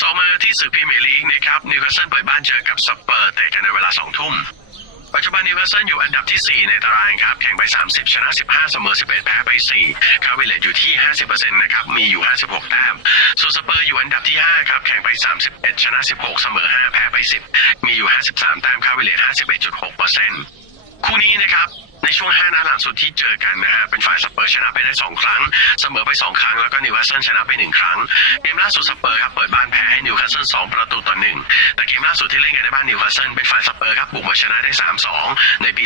สองมาที่ศึกพรีเมียร์ลีกนะครับนิวคาสเซิลเปิดบ้านเจอกับสเปอร์เตะกันในเวลาสองทุ่มปัจจุบันนิวคาสเซิลอยู่อันดับที่ 4 ในตารางครับ แข่งไป 30 ชนะ 15 เสมอ 11 แพ้ไป4คาร์วิเลตอยู่ที่ 50%นะครับ มีอยู่ 56 แต้ม ส่วนสเปอร์อยู่อันดับที่ 5 ครับ แข่งไป 31 ชนะ 16 เสมอ 5 แพ้ไป 10 มีอยู่ 53 แต้มคาร์วิเลต51.6%คู่นี้นะครับ ในช่วง5นัดหลังสุดที่เจอกันนะฮะเป็นฝ่ายสเปอร์ชนะไปได้ 2 ครั้ง เสมอไป 2 ครั้ง แล้วก็นิวคาสเซิลชนะไป 1 ครั้ง เกมล่าสุดสเปอร์ครับเปิดบ้านแพ้ให้นิวคาสเซิล2ประตูต่อ 1 แต่เกมล่าสุดที่เล่นกันในบ้านนิวคาสเซิลเป็นฝ่ายสเปอร์ครับบุกมาชนะได้ 3-2 ในปี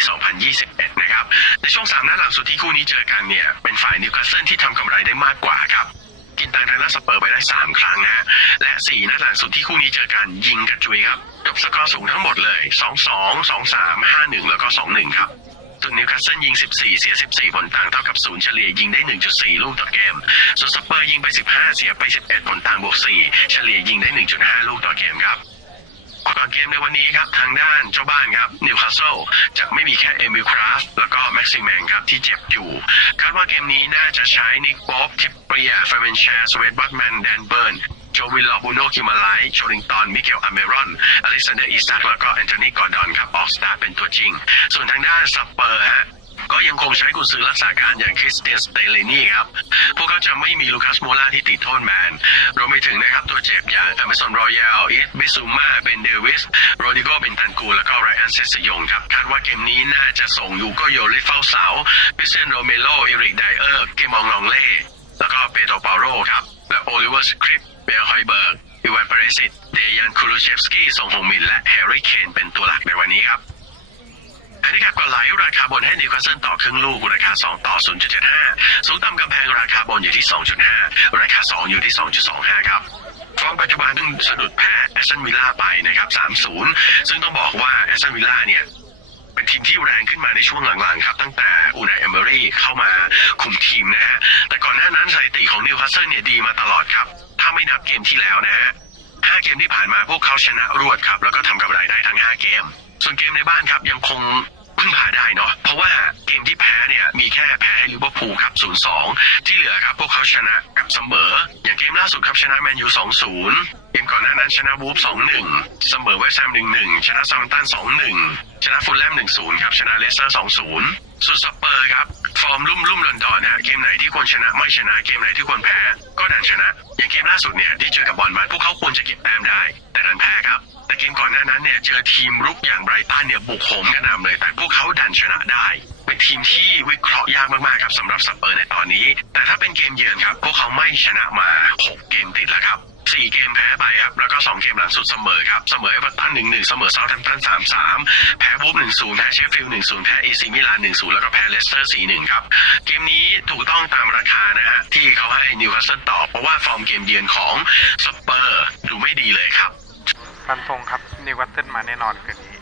2021 นะครับ ในช่วง 3นัดหลังสุดที่คู่นี้เจอกันเนี่ยเป็นฝ่ายนิวคาสเซิลที่ทำกำไรได้มากกว่าครับกินตังทางด้านสเปอร์ไปได้ 3 ครั้งนะ และ 4 นัดหลังสุดที่คู่นี้เจอกันยิงกระจุยครับจบสกอร์สูงทั้งหมดเลย 2-2 2-3 5-1 แล้วก็ 2-1 ครับ ส่วนนิวคาสเซิลยิง 14 เสีย 14 ผลต่างเท่ากับศูนย์เฉลี่ยยิงได้ 1.4 ลูกต่อเกม ส่วนสเปอร์ยิงไป 15 เสียไป 11 ผลต่างบวก 4 เฉลี่ยยิงได้ 1.5 ลูกต่อเกมครับก่อนเกมในวันนี้ครับ ทางด้านเจ้าบ้านครับนิวคาสเซิลจะไม่มีแค่เอมิลคราฟแล้วก็แม็กซิแมงครับที่เจ็บอยู่ คาดว่าเกมนี้น่าจะใช้นิกป๊อบทิปเปียเฟรเรนแชร์สเวตบัตแมนแดนเบิร์น โจวิลลอบูโนคิมาไลโชลิงตันมิเกลอเมรอนอเล็กซานเดอร์อิสักแล้วก็แอนโทนีกอร์ดอนครับออกสตาร์เป็นตัวจริง ส่วนทางด้านสเปอร์ฮะก็ยังคงใช้กุญซือรักษาการอย่างคริสเตียนสเตเลนี่ครับ พวกเขาจะไม่มีลูคัสโมล่าที่ติดโทษแบนรวมไปถึงนะครับตัวเจ็บอย่างอเมซอนรอยัลอิสบิซูมาเบนเดวิส โรดิโกเบนตันกู แล้วก็ไรอันเซสยงครับ คาดว่าเกมนี้น่าจะส่งยูโกโยลิเฝ้าเสาพิเซนโรเมโลอิริกไดเออร์ เกมองลองเล่ แล้วก็เปโตรเปาโรครับ โอลิเวอร์สคริปเบลฮอยเบิร์กอีวานเปเรซิตเดยันคูลูเชฟสกี้ซงฮงมินและแฮร์รี่เคนเป็นตัวหลักในวันนี้ครับอันนี้ครับก็ไลราคาบนให้นิวคาสเซิลต่อครึ่งลูกราคา 2 ต่อ 0.75 สูงต่ำกำแพงราคาบนอยู่ที่ 2.5 ราคา 2 อยู่ที่ 2.25 ครับฟอร์มปัจจุบันเพิ่งสะดุดแพ้แอสตันวิลล่าไปนะครับ 3-0 ซึ่งต้องบอกว่าแอสตันวิลล่าเนี่ย เป็นทีมที่แรงขึ้นมาในช่วงหลังๆครับตั้งแต่อูนายเอเมอรี่เข้ามาคุมทีมนะฮะแต่ก่อนหน้านั้นสถิติของนิวคาสเซิลเนี่ยดีมาตลอดครับ ถ้าไม่นับเกมที่แล้วนะฮะห้าเกมที่ผ่านมาพวกเขาชนะรวดครับ แล้วก็ทำกำไรได้ทั้ง5เกม ส่วนเกมในบ้านครับยังคงพึ่งพาได้เนาะเพราะว่าเกมที่แพ้เนี่ยมีแค่แพ้ห้ลิเวอร์พูลครับ0-2 ที่เหลือครับพวกเขาชนะกับเสมอ อย่างเกมล่าสุดครับชนะแมนยู2-0 มก่อนหน้านั้นชนะวูฟ2-1เสมอเวสต์แฮม1-1ชนะซัมตัน2-1ชนะฟูลแลม1-0ครับชนะเลสเตอร์2-0ส่วนสเปอร์ครับ ฟอร์มลุ่มลุ่มลอนดอนนะเกมไหนที่ควรชนะไม่ชนะเกมไหนที่ควรแพ้ ก็ดันชนะ อย่างเกมล่าสุดเนี่ยที่เจอกับบอลมัดพวกเขาควรจะเก็บแต้มได้ แต่ดันแพ้ครับ แต่เกมก่อนหน้านั้นเนี่ยเจอทีมรุกอย่างไบรตันเนี่ยบุกโหมกระหน่ำเลย แต่พวกเขาดันชนะได้ เป็นทีมที่วิเคราะห์ยากมากๆครับสำหรับสเปอร์ในตอนนี้ แต่ถ้าเป็นเกมเยือนครับพวกเขาไม่ชนะมา 6 เกมติดแล้วครับ สี่เกมแพ้ไปครับแล้วก็สองเกมหลังสุดเสมอครับเสมอเอเวอร์ตันหนึ่งหนึ่งเสมอเซาท์แฮมป์ตันสามสามแพ้บูฟหนึ่งศูนย์แพ้เชฟฟิลด์หนึ่งศูนย์แพ้เอซีมิลานหนึ่งศูนย์แล้วก็แพ้เลสเตอร์สี่หนึ่งครับเกมนี้ถูกต้องตามราคานะฮะที่เขาให้นิวคาสเซิลต่อเพราะว่าฟอร์มเกมเยือนของสเปอร์ดูไม่ดีเลยครับฟันธงครับนิวคาสเซิลมาแน่นอนคืนนี้